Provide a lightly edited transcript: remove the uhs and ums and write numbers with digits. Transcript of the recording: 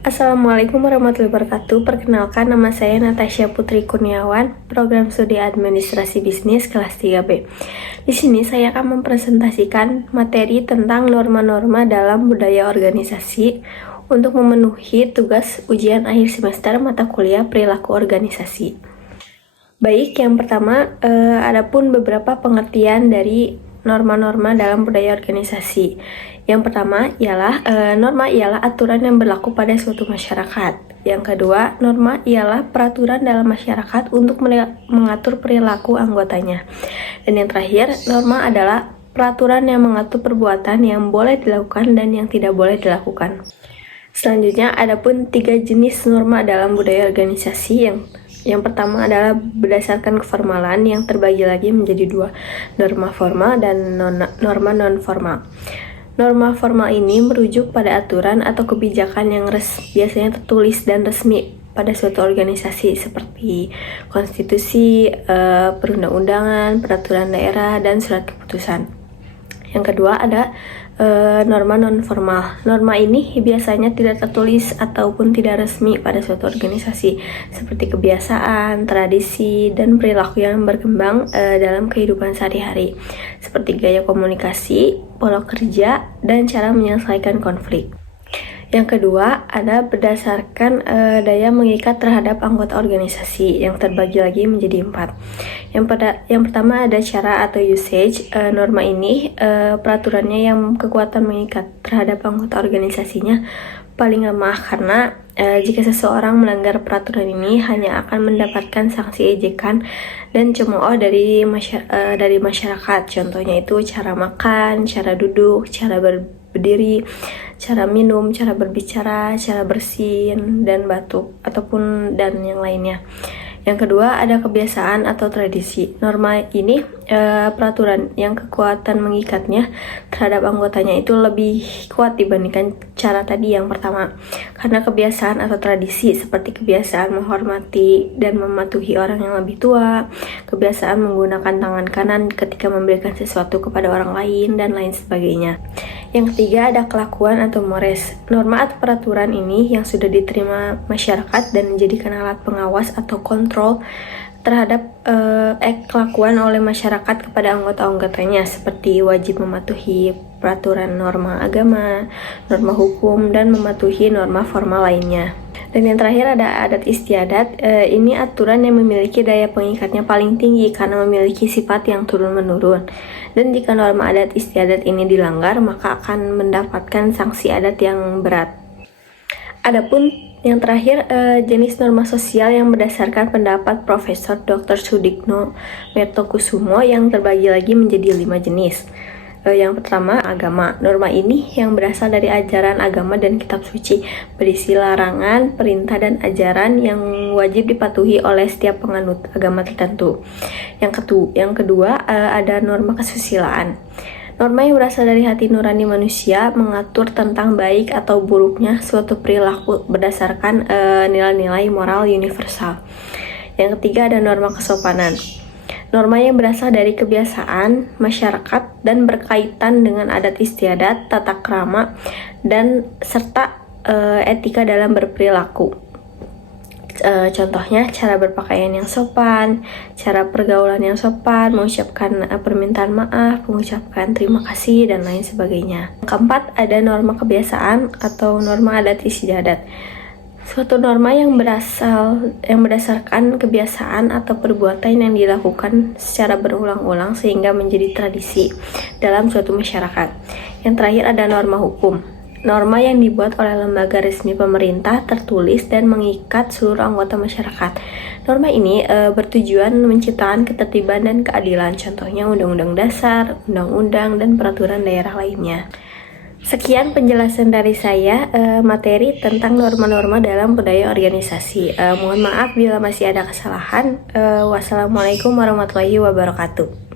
Assalamualaikum warahmatullahi wabarakatuh. Perkenalkan, nama saya Natasha Putri Kurniawan, program studi administrasi bisnis kelas 3B. Di sini saya akan mempresentasikan materi tentang norma-norma dalam budaya organisasi untuk memenuhi tugas ujian akhir semester mata kuliah perilaku organisasi. Baik, yang pertama, adapun beberapa pengertian dari norma-norma dalam budaya organisasi. Yang pertama ialah norma ialah aturan yang berlaku pada suatu masyarakat. Yang kedua, norma ialah peraturan dalam masyarakat untuk mengatur perilaku anggotanya. Dan yang terakhir, norma adalah peraturan yang mengatur perbuatan yang boleh dilakukan dan yang tidak boleh dilakukan. Selanjutnya, adapun 3 jenis norma dalam budaya organisasi. Yang pertama adalah berdasarkan keformalan, yang terbagi lagi menjadi 2, norma formal dan norma non-formal. Norma formal ini merujuk pada aturan atau kebijakan yang biasanya tertulis dan resmi pada suatu organisasi seperti konstitusi, perundang-undangan, peraturan daerah, dan surat keputusan. Yang kedua ada norma non-formal. Norma ini biasanya tidak tertulis ataupun tidak resmi pada suatu organisasi, seperti kebiasaan, tradisi, dan perilaku yang berkembang dalam kehidupan sehari-hari, seperti gaya komunikasi, pola kerja, dan cara menyelesaikan konflik. Yang kedua ada berdasarkan daya mengikat terhadap anggota organisasi, yang terbagi lagi menjadi 4. Yang pertama ada cara atau usage. Norma ini peraturannya yang kekuatan mengikat terhadap anggota organisasinya paling lemah, karena jika seseorang melanggar peraturan ini hanya akan mendapatkan sanksi ejekan dan cemooh dari masyarakat. Contohnya itu cara makan, cara duduk, cara berdiri, cara minum, cara berbicara, cara bersin, dan batuk, dan yang lainnya. Yang kedua ada kebiasaan atau tradisi. Norma ini peraturan yang kekuatan mengikatnya terhadap anggotanya itu lebih kuat dibandingkan cara tadi yang pertama, karena kebiasaan atau tradisi seperti kebiasaan menghormati dan mematuhi orang yang lebih tua, kebiasaan menggunakan tangan kanan ketika memberikan sesuatu kepada orang lain, dan lain sebagainya. Yang ketiga ada kelakuan atau mores. Norma atau peraturan ini yang sudah diterima masyarakat dan menjadikan alat pengawas atau kontrol terhadap kelakuan oleh masyarakat kepada anggota-anggotanya, seperti wajib mematuhi peraturan norma agama, norma hukum, dan mematuhi norma formal lainnya. Dan yang terakhir ada adat istiadat. Ini aturan yang memiliki daya pengikatnya paling tinggi karena memiliki sifat yang turun-menurun. Dan jika norma adat istiadat ini dilanggar, maka akan mendapatkan sanksi adat yang berat. Adapun yang terakhir, jenis norma sosial yang berdasarkan pendapat Profesor Dr. Sudikno Mertokusumo yang terbagi lagi menjadi 5 jenis. Yang pertama, agama. Norma ini yang berasal dari ajaran agama dan kitab suci, berisi larangan, perintah, dan ajaran yang wajib dipatuhi oleh setiap penganut agama tertentu. Yang kedua, ada norma kesusilaan. Norma yang berasal dari hati nurani manusia mengatur tentang baik atau buruknya suatu perilaku berdasarkan nilai-nilai moral universal. Yang ketiga ada norma kesopanan. Norma yang berasal dari kebiasaan masyarakat dan berkaitan dengan adat istiadat, tata krama, dan serta etika dalam berperilaku. Contohnya cara berpakaian yang sopan, cara pergaulan yang sopan, mengucapkan permintaan maaf, mengucapkan terima kasih, dan lain sebagainya. Keempat, ada norma kebiasaan atau norma adat istiadat. Suatu norma yang berdasarkan kebiasaan atau perbuatan yang dilakukan secara berulang-ulang sehingga menjadi tradisi dalam suatu masyarakat. Yang terakhir ada norma hukum. Norma yang dibuat oleh lembaga resmi pemerintah, tertulis dan mengikat seluruh anggota masyarakat. Norma ini bertujuan menciptakan ketertiban dan keadilan, contohnya Undang-Undang Dasar, Undang-Undang, dan peraturan daerah lainnya. Sekian penjelasan dari saya materi tentang norma-norma dalam budaya organisasi. Mohon maaf bila masih ada kesalahan. Wassalamualaikum warahmatullahi wabarakatuh.